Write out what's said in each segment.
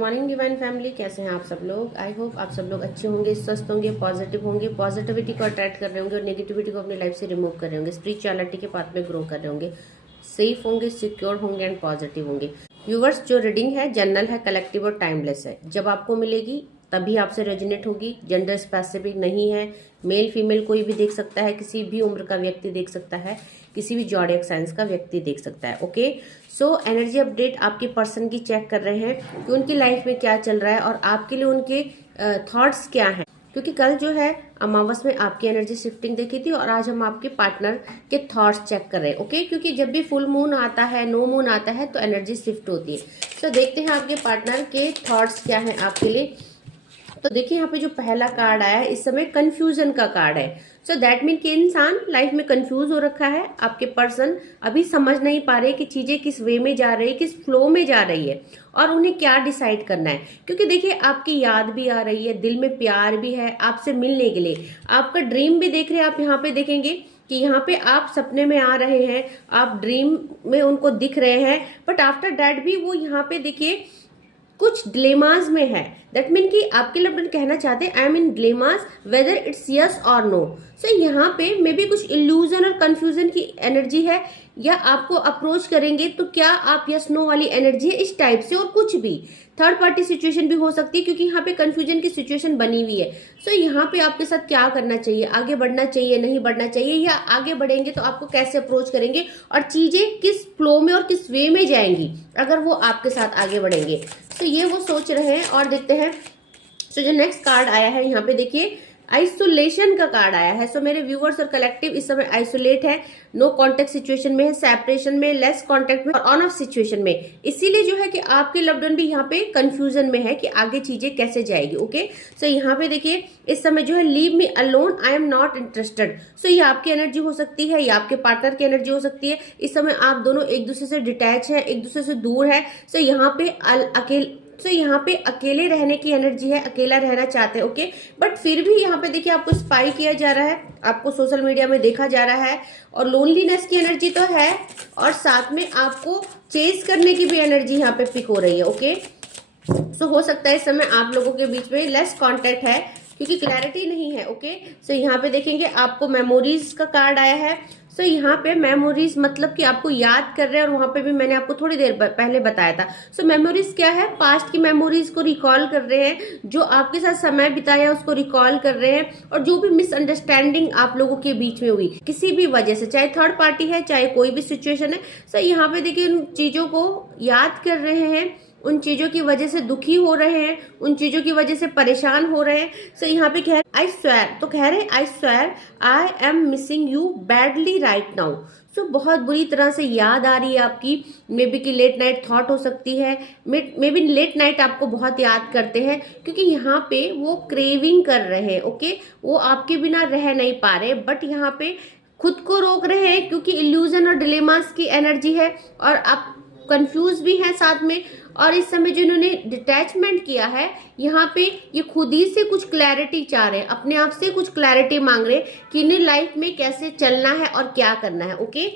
Morning divine family, कैसे हैं आप सब लोग। आई होप आप सब लोग अच्छे होंगे, स्वस्थ होंगे, पॉजिटिव होंगे, पॉजिटिविटी को अट्रैक्ट कर रहे होंगे और नेगेटिविटी को अपनी लाइफ से रिमूव कर रहे होंगे, स्पिरिचुअलिटी के पाथ में ग्रो कर रहे होंगे, सेफ होंगे, सिक्योर होंगे एंड पॉजिटिव होंगे। व्यूवर्स, जो रीडिंग है जनरल है, कलेक्टिव और टाइमलेस है। जब आपको मिलेगी तभी आपसे रेजोनेट होगी। जेंडर स्पेसिफिक नहीं है, मेल फीमेल कोई भी देख सकता है, किसी भी उम्र का व्यक्ति देख सकता है, किसी भी जॉडियक साइंस का व्यक्ति देख सकता है। ओके, सो एनर्जी अपडेट आपके पर्सन की चेक कर रहे हैं कि उनकी लाइफ में क्या चल रहा है और आपके लिए उनके थॉट्स क्या हैं। क्योंकि कल जो है अमावस में आपकी एनर्जी शिफ्टिंग देखी थी और आज हम आपके पार्टनर के थॉट्स चेक कर रहे हैं। ओके, क्योंकि जब भी फुल मून आता है, नो मून आता है, तो एनर्जी शिफ्ट होती है। तो देखते हैं आपके पार्टनर के थॉट्स क्या हैं आपके लिए। तो देखिए यहाँ पे जो पहला कार्ड आया है इस समय कंफ्यूजन का कार्ड है। सो दैट मीन कि इंसान लाइफ में कंफ्यूज हो रखा है। आपके पर्सन अभी समझ नहीं पा रहे कि चीजें किस वे में जा रही है, किस फ्लो में जा रही है और उन्हें क्या डिसाइड करना है। क्योंकि देखिए आपकी याद भी आ रही है, दिल में प्यार भी है आपसे मिलने के लिए, आपका ड्रीम भी देख रहे हैं आप। यहाँ पे देखेंगे कि यहाँ पे आप सपने में आ रहे हैं, आप ड्रीम में उनको दिख रहे हैं, बट आफ्टर दैट भी वो यहाँ पे देखिए कुछ डिलेमास में है। दैट मीन कि आपके लव्ड वन कहना चाहते हैं I M in dilemmas whether it's yes और नो। सो यहाँ पे मे बी कुछ इल्यूजन और कंफ्यूजन की एनर्जी है, या आपको अप्रोच करेंगे तो क्या आप यस नो वाली एनर्जी है इस टाइप से, और कुछ भी थर्ड पार्टी सिचुएशन भी हो सकती है क्योंकि यहाँ पे कंफ्यूजन की सिचुएशन बनी हुई है। सो यहाँ पे आपके साथ क्या करना चाहिए, आगे बढ़ना चाहिए, नहीं बढ़ना चाहिए, या आगे बढ़ेंगे तो आपको कैसे अप्रोच करेंगे और चीजें किस फ्लो में और किस वे में जाएंगी अगर वो आपके साथ आगे बढ़ेंगे। तो ये वो सोच रहे हैं। और देखते हैं सो जो नेक्स्ट कार्ड आया है यहाँ पे देखिए आइसोलेशन का कार्ड आया है। सो मेरे व्यूवर्स और कलेक्टिव इस समय आइसोलेट है, नो कांटेक्ट सिचुएशन में है, सेपरेशन में, लेस कांटेक्ट में और ऑन ऑफ सिचुएशन में। इसीलिए जो है कि आपके लव्ड वन भी यहाँ पे कंफ्यूजन में है कि आगे चीजें कैसे जाएगी। ओके, सो यहाँ पे देखिए इस समय जो है leave me alone, I am not interested. So ये आपकी एनर्जी हो सकती है, या आपके पार्टनर की एनर्जी हो सकती है। इस समय आप दोनों एक दूसरे से डिटैच है, एक दूसरे से दूर है। सो यहाँ पे अकेले यहाँ पे अकेले रहने की एनर्जी है, अकेला रहना चाहते हैं। ओके, बट फिर भी यहाँ पे देखिए आपको स्पाई किया जा रहा है, आपको सोशल मीडिया में देखा जा रहा है, और लोनलीनेस की एनर्जी तो है और साथ में आपको चेस करने की भी एनर्जी यहाँ पे पिक हो रही है। ओके, सो हो सकता है इस समय आप लोगों के बीच में लेस कॉन्टेक्ट है क्योंकि क्लैरिटी नहीं है। ओके, सो यहाँ पे देखेंगे आपको मेमोरीज का कार्ड आया है। सो यहाँ पे मेमोरीज मतलब कि आपको याद कर रहे हैं, और वहां पे भी मैंने आपको थोड़ी देर पहले बताया था। सो मेमोरीज क्या है, पास्ट की मेमोरीज को रिकॉल कर रहे हैं, जो आपके साथ समय बिताया उसको रिकॉल कर रहे हैं, और जो भी मिसअंडरस्टैंडिंग आप लोगों के बीच में हुई किसी भी वजह से, चाहे थर्ड पार्टी है चाहे कोई भी सिचुएशन है। सो यहाँ पे देखिए उन चीजों को याद कर रहे हैं, उन चीजों की वजह से दुखी हो रहे हैं, उन चीजों की वजह से परेशान हो रहे हैं। सो यहाँ पे कह आई स्वेयर, तो कह रहे I swear I am missing you badly right now. So बहुत बुरी तरह से याद आ रही है आपकी। मे बी की लेट नाइट थॉट हो सकती है, मे बी लेट नाइट आपको बहुत याद करते हैं क्योंकि यहाँ पे वो क्रेविंग कर रहे हैं। ओके, वो आपके बिना रह नहीं पा रहे, बट यहाँ पे खुद को रोक रहे हैं क्योंकि इल्यूजन और डिलेमास की एनर्जी है और आप कंफ्यूज भी हैं साथ में। और इस समय जो इन्होंने डिटैचमेंट किया है, यहाँ पे ये खुद ही से कुछ क्लैरिटी चाह रहे हैं, अपने आप से कुछ क्लैरिटी मांग रहे हैं कि इन्हें लाइफ में कैसे चलना है और क्या करना है। ओके,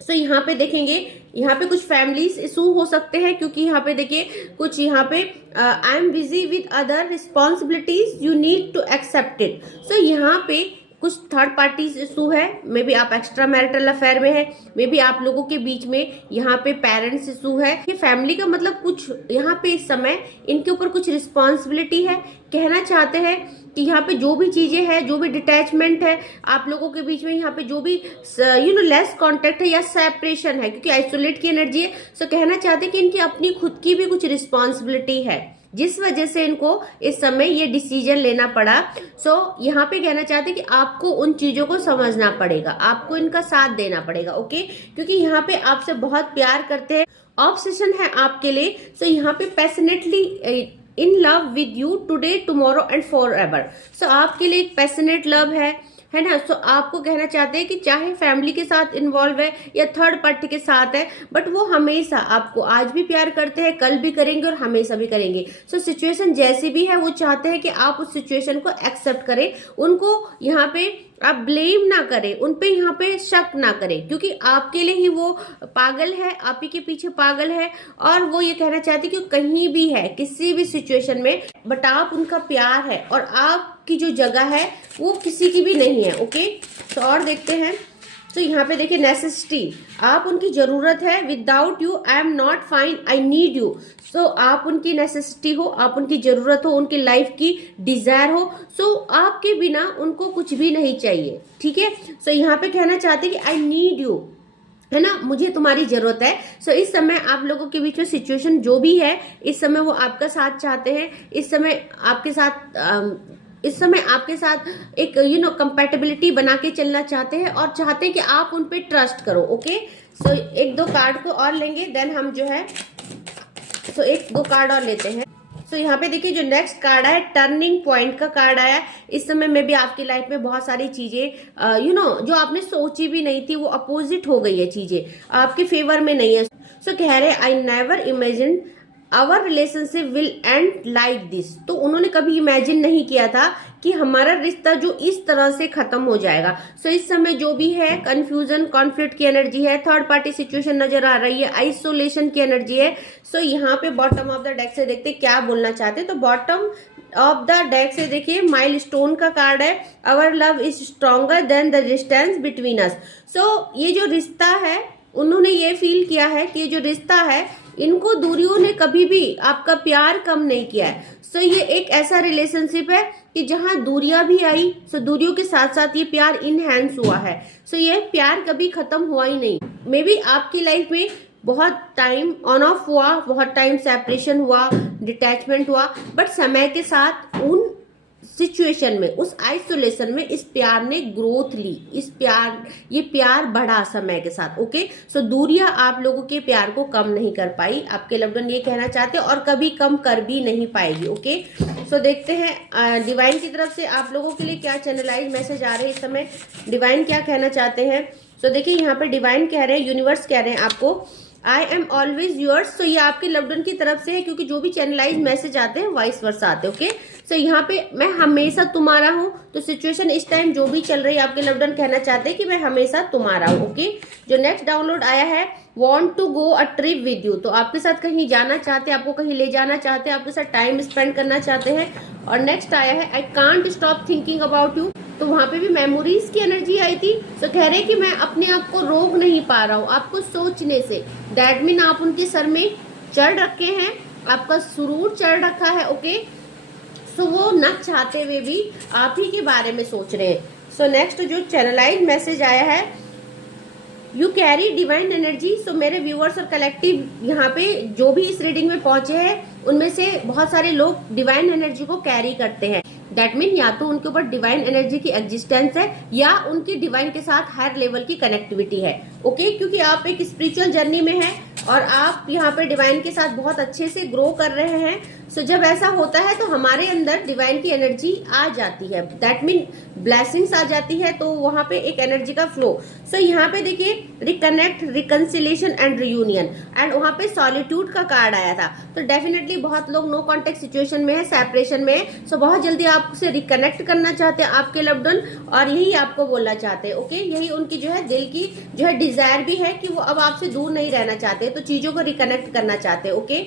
सो यहाँ पे देखेंगे यहाँ पे कुछ फैमिलीज इशू हो सकते हैं क्योंकि यहाँ पे देखिए कुछ यहाँ पे I am busy with other responsibilities you need to accept it. So यहाँ पे कुछ थर्ड पार्टी इशू है, मे बी आप एक्स्ट्रा मैरिटल अफेयर में है, मे बी आप लोगों के बीच में यहाँ पे पेरेंट्स इशू है। ये फैमिली का मतलब कुछ यहाँ पे इस समय इनके ऊपर कुछ रिस्पॉन्सिबिलिटी है। कहना चाहते हैं कि यहाँ पे जो भी चीजें हैं, जो भी डिटैचमेंट है आप लोगों के बीच में, यहाँ पे जो भी लेस कांटेक्ट है या सेपरेशन है क्योंकि आइसोलेट की एनर्जी है। सो कहना चाहते हैं कि इनकी अपनी खुद की भी कुछ रिस्पॉन्सिबिलिटी है जिस वजह से इनको इस समय ये डिसीजन लेना पड़ा। सो यहाँ पे कहना चाहते हैं कि आपको उन चीजों को समझना पड़ेगा, आपको इनका साथ देना पड़ेगा। ओके, क्योंकि यहाँ पे आपसे बहुत प्यार करते हैं, ऑब्सेशन है आपके लिए। सो यहाँ पे passionately in love with you today tomorrow and for ever. So आपके लिए एक पैशनेट लव है ना। सो आपको कहना चाहते हैं कि चाहे फैमिली के साथ इन्वॉल्व है या थर्ड पार्टी के साथ है, बट वो हमेशा आपको आज भी प्यार करते हैं, कल भी करेंगे और हमेशा भी करेंगे। सो सिचुएशन जैसी भी है वो चाहते हैं कि आप उस सिचुएशन को एक्सेप्ट करें, उनको यहाँ पे आप ब्लेम ना करें उन पे, यहाँ पे शक ना करें, क्योंकि आपके लिए ही वो पागल है, आप ही के पीछे पागल है, और वो ये कहना चाहती कि कहीं भी है किसी भी सिचुएशन में, बट आप उनका प्यार है और आपकी जो जगह है वो किसी की भी नहीं है। ओके, तो और देखते हैं। तो यहाँ पे देखिए नेसेसिटी, आप उनकी जरूरत है, without you I am not fine, I need you. So आप उनकी नेसेसिटी हो, आप उनकी जरूरत हो, उनकी लाइफ की डिजायर हो। सो आपके बिना उनको कुछ भी नहीं चाहिए, ठीक है। सो यहाँ पे कहना चाहते कि आई नीड यू, है ना, मुझे तुम्हारी जरूरत है। सो इस समय आप लोगों के बीच में सिचुएशन जो भी है, इस समय वो आपका साथ चाहते हैं, इस समय आपके साथ एक कंपैटिबिलिटी बना के चलना चाहते हैं, और चाहते हैं कि आप उन पे ट्रस्ट करो। ओके, सो एक दो कार्ड को और लेंगे, देन हम जो है एक दो कार्ड और लेते हैं। सो यहाँ पे देखिए जो नेक्स्ट कार्ड है, टर्निंग पॉइंट का कार्ड आया। इस समय में भी आपकी लाइफ में बहुत सारी चीजें जो आपने सोची भी नहीं थी, वो अपोजिट हो गई है, चीजें आपके फेवर में नहीं है। सो कह रहे I never imagine our relationship will end like this. तो उन्होंने कभी इमेजिन नहीं किया था कि हमारा रिश्ता जो इस तरह से खत्म हो जाएगा। सो इस समय जो भी है कंफ्यूजन, कॉन्फ्लिक्ट की एनर्जी है, थर्ड पार्टी सिचुएशन नजर आ रही है, आइसोलेशन की एनर्जी है। सो यहाँ पे बॉटम ऑफ द डेक से देखते क्या बोलना चाहते हैं। तो बॉटम ऑफ द डेक से देखिए माइलस्टोन का कार्ड है, our love is stronger than the distance between us. So ये जो रिश्ता है, उन्होंने ये फील किया है कि ये जो रिश्ता है, इनको दूरियों ने कभी भी आपका प्यार कम नहीं किया है। सो ये एक ऐसा रिलेशनशिप है कि जहां दूरियां भी आई, सो दूरियों के साथ साथ ये प्यार इनहैंस हुआ है। सो ये प्यार कभी खत्म हुआ ही नहीं। मे बी आपकी लाइफ में बहुत टाइम ऑन ऑफ हुआ, बहुत टाइम सेपरेशन हुआ, डिटैचमेंट हुआ, बट समय के साथ उन सिचुएशन में, उस आइसोलेशन में इस प्यार ने ग्रोथ ली, ये प्यार बढ़ा समय के साथ। ओके, सो दूरियां आप लोगों के प्यार को कम नहीं कर पाई, आपके लव्ड वन ये कहना चाहते हैं, और कभी कम कर भी नहीं पाएगी। ओके, सो देखते हैं डिवाइन की तरफ से आप लोगों के लिए क्या चैनलाइज मैसेज आ रहे हैं इस समय, डिवाइन क्या कहना चाहते हैं। सो देखिए यहाँ पे डिवाइन कह रहे हैं, यूनिवर्स कह रहे हैं आपको आई एम ऑलवेज योर्स। सो ये आपके लव्ड वन की तरफ से है, क्योंकि जो भी चैनलाइज मैसेज आते हैं वाइस वर्सा आते हैं। ओके, सो यहाँ पे मैं हमेशा तुम्हारा हूँ। तो सिचुएशन इस टाइम जो भी चल रही है, आपके लव्ड वन कहना चाहते हैं कि मैं हमेशा तुम्हारा हूँ। ओके, जो नेक्स्ट डाउनलोड आया है, want to go a trip with you. तो आपके साथ कहीं जाना चाहते हैं, आपको कहीं ले जाना चाहते हैं, आपके साथ टाइम स्पेंड करना चाहते हैं। और नेक्स्ट आया है I can't stop thinking about you. तो वहां पे भी मेमोरीज की एनर्जी आई थी। तो कह रहे कि मैं अपने आप को रोक नहीं पा रहा हूँ आपको सोचने से। दैट मीन आप उनके सर में चढ़ रखे हैं, आपका सुरूर चढ़ रखा है। ओके, सो वो न चाहते हुए भी आप ही के बारे में सोच रहे हैं। सो नेक्स्ट जो चैनलाइज मैसेज आया है, यू कैरी डिवाइन एनर्जी। सो मेरे व्यूअर्स और कलेक्टिव यहाँ पे जो भी इस रीडिंग में पहुंचे हैं, उनमें से बहुत सारे लोग डिवाइन एनर्जी को कैरी करते हैं। दैट मीन या तो उनके ऊपर डिवाइन एनर्जी की एग्जिस्टेंस है, या उनकी डिवाइन के साथ हायर लेवल की कनेक्टिविटी है। ओके, क्योंकि आप एक स्पिरिचुअल जर्नी में हैं और आप यहाँ पे डिवाइन के साथ बहुत अच्छे से ग्रो कर रहे हैं। सो जब ऐसा होता है तो हमारे अंदर डिवाइन की एनर्जी आ जाती है, दैट मीन ब्लेसिंग्स आ जाती है, तो वहां पे एक एनर्जी का फ्लो। सो यहाँ पे देखिए reconnect, reconciliation and reunion, and वहां पे सॉलिट्यूड का कार्ड आया था। तो डेफिनेटली बहुत लोग नो कॉन्टेक्ट सिचुएशन में है, सेपरेशन में है। सो बहुत जल्दी आपसे रिकनेक्ट करना चाहते हैं आपके लव्ड वन, और यही आपको बोलना चाहते हैं। ओके, यही उनकी जो है दिल की जो है डिजायर भी है कि वो अब आपसे दूर नहीं रहना चाहते, तो चीजों को रिकनेक्ट करना चाहते हैं। ओके,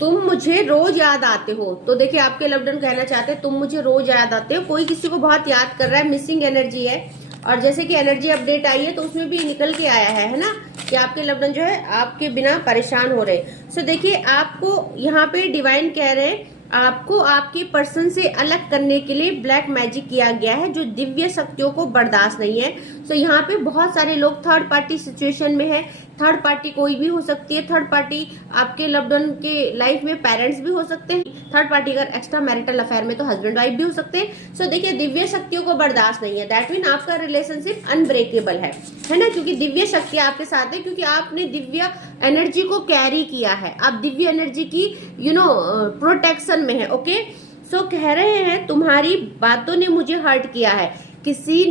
तुम मुझे रोज याद आते हो। तो देखिए आपके लव्ड वन कहना चाहते हैं तुम मुझे रोज याद आते हो। कोई किसी को बहुत याद कर रहा है, मिसिंग एनर्जी है। और जैसे कि एनर्जी अपडेट आई है तो उसमें भी निकल के आया है ना, कि आपके लव्ड वन जो है आपके बिना परेशान हो रहे। सो देखिए आपको यहाँ पे डिवाइन कह रहे हैं, आपको आपके पर्सन से अलग करने के लिए ब्लैक मैजिक किया गया है, जो दिव्य शक्तियों को बर्दाश्त नहीं है। सो यहाँ पे बहुत सारे लोग थर्ड पार्टी सिचुएशन में है। थर्ड पार्टी कोई भी हो सकती है। थर्ड पार्टी आपके लव्ड वन के लाइफ में पेरेंट्स भी हो सकते हैं। थर्ड पार्टी अगर एक्स्ट्रा मैरिटल अफेयर में तो हस्बैंड वाइफ भी हो सकते हैं। सो देखिए दिव्य शक्तियों को बर्दाश्त नहीं है, दैट मीन आपका रिलेशनशिप अनब्रेकेबल है ना, क्योंकि दिव्य शक्ति आपके साथ है, क्योंकि आपने दिव्य एनर्जी को कैरी किया है। आप दिव्य एनर्जी की प्रोटेक्शन में है। ओके, सो कह रहे हैं तुम्हारी बातों ने मुझे हर्ट किया है। किसी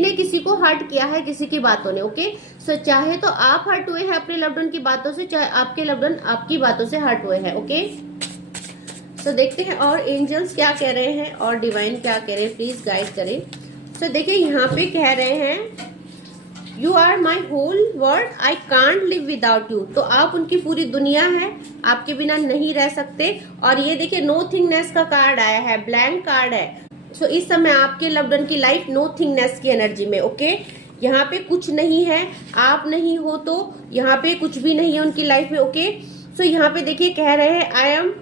ने किसी को हर्ट किया है, किसी की बातों ने। ओके, सो चाहे तो आप हर्ट हुए हैं अपने लव्ड वन की बातों से, चाहे आपके लव्ड वन आपकी बातों से हर्ट हुए हैं। ओके, तो देखते हैं और एंजल्स क्या कह रहे हैं और डिवाइन क्या कह रहे हैं, प्लीज गाइड करें। तो देखिए यहाँ पे कह रहे हैं you are my whole world, I can't live without you. तो आप उनकी पूरी दुनिया है, आपके बिना नहीं रह सकते। और ये देखिए नोथिंगनेस का कार्ड आया है, ब्लैंक कार्ड है। सो इस समय आपके लव्ड वन की लाइफ नोथिंगनेस की एनर्जी में, ओके। यहाँ पे कुछ नहीं है, आप नहीं हो तो यहाँ पे कुछ भी नहीं है उनकी लाइफ में, ओके। सो यहाँ पे देखिए कह रहे हैं I am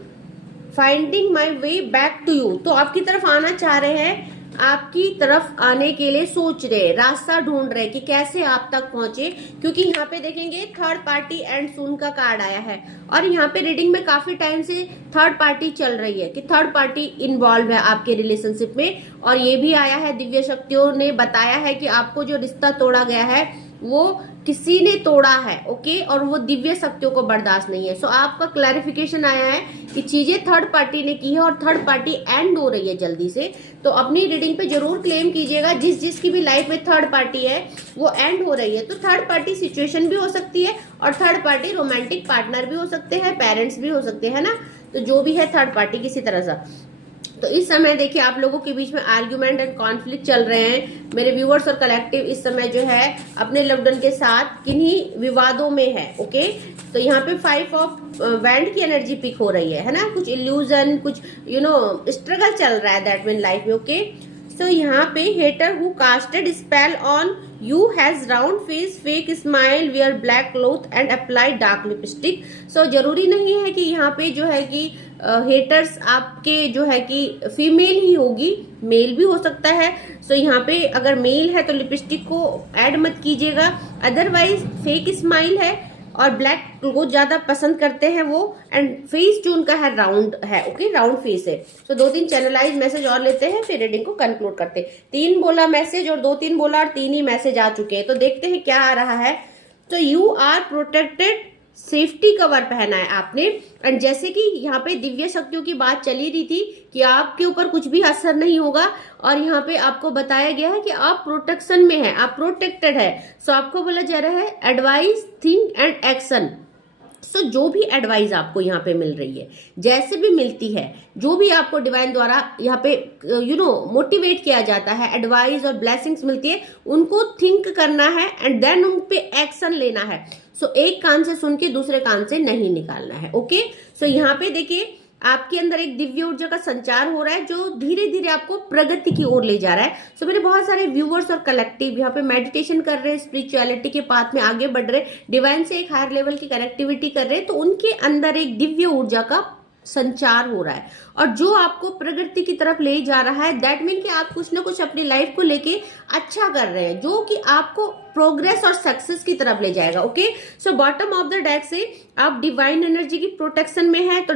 finding my way back to you. तो आपकी तरफ आना चाह रहे हैं, आपकी तरफ आने के लिए सोच रहे, रास्ता ढूंढ रहे कि कैसे आप तक पहुंचे। क्योंकि यहाँ पे देखेंगे थर्ड पार्टी एंड सून का कार्ड आया है और यहाँ पे रीडिंग में काफी टाइम से थर्ड पार्टी चल रही है कि थर्ड पार्टी इन्वॉल्व है आपके रिलेशनशिप में। और ये भी आया है, दिव्य शक्तियों ने बताया है कि आपको जो रिश्ता तोड़ा गया है वो किसी ने तोड़ा है, ओके। और वो दिव्य शक्तियों को बर्दाश्त नहीं है। सो आपका क्लैरिफिकेशन आया है कि चीजें थर्ड पार्टी ने की है और थर्ड पार्टी एंड हो रही है जल्दी से। तो अपनी रीडिंग पे जरूर क्लेम कीजिएगा, जिसकी भी लाइफ में थर्ड पार्टी है वो एंड हो रही है। तो थर्ड पार्टी सिचुएशन भी हो सकती है और थर्ड पार्टी रोमांटिक पार्टनर भी हो सकते हैं, पेरेंट्स भी हो सकते हैं ना। तो जो भी है थर्ड पार्टी किसी तरह से। तो इस समय देखिए आप लोगों के बीच में आर्ग्यूमेंट एंड कॉन्फ्लिक्ट चल रहे हैं। मेरे व्यूअर्स और कलेक्टिव इस समय जो है अपने लव्ड वन के साथ किन्हीं विवादों में है, ओके। तो यहाँ पे 5 ऑफ वैंड की एनर्जी पिक हो रही है ना। कुछ इल्यूजन, कुछ स्ट्रगल चल रहा है दैट मीन लाइफ में, ओके। सो यहाँ पे hater who casted spell on you has round face, fake smile, wear black cloth and apply dark lipstick. So जरूरी नहीं है कि यहाँ पे जो है कि हेटर्स आपके जो है कि फीमेल ही होगी, मेल भी हो सकता है। सो यहाँ पे अगर मेल है तो लिपस्टिक को ऐड मत कीजिएगा। अदरवाइज फेक स्माइल है और ब्लैक को ज्यादा पसंद करते हैं वो, एंड फेस जो उनका है राउंड है, ओके, राउंड फेस है। सो 2-3 चैनलाइज मैसेज और लेते हैं फिर रीडिंग को कंक्लूड करते हैं। 3 बोला मैसेज और 2-3 बोला और 3 ही मैसेज आ चुके हैं। तो देखते हैं क्या आ रहा है। तो you are protected, safety cover पहना है आपने। एंड जैसे कि यहाँ पे दिव्य शक्तियों की बात चली रही थी कि आपके ऊपर कुछ भी असर नहीं होगा और यहाँ पे आपको बताया गया है कि आप प्रोटेक्शन में है, आप प्रोटेक्टेड है। सो आपको बोला जा रहा है एडवाइस, थिंक एंड एक्शन। सो जो भी एडवाइस आपको यहाँ पे मिल रही है, जैसे भी मिलती है, जो भी आपको डिवाइन द्वारा यहाँ पे मोटिवेट किया जाता है, एडवाइस और ब्लेसिंग्स मिलती है, उनको थिंक करना है एंड देन उन पे एक्शन लेना है। सो एक कान से सुन के दूसरे कान से नहीं निकालना है, ओके। सो यहाँ पे देखिए आपके अंदर एक दिव्य ऊर्जा का संचार हो रहा है जो धीरे धीरे आपको प्रगति की ओर ले जा रहा है। सो मेरे बहुत सारे व्यूअर्स और कलेक्टिव यहाँ पे मेडिटेशन कर रहे हैं, स्पिरिचुअलिटी के पाथ में आगे बढ़ रहे, डिवाइन से एक हायर लेवल की कनेक्टिविटी कर रहे हैं। तो उनके अंदर एक दिव्य ऊर्जा का संचार हो रहा है और जो आपको प्रगति की तरफ ले जा रहा है। दैट मीन कि आप कुछ ना कुछ अपनी लाइफ को लेके अच्छा कर रहे हैं जो कि आपको प्रोग्रेस और सक्सेस की तरफ ले जाएगा, okay. So bottom of the deck से आप डिवाइन एनर्जी की प्रोटेक्शन में है तो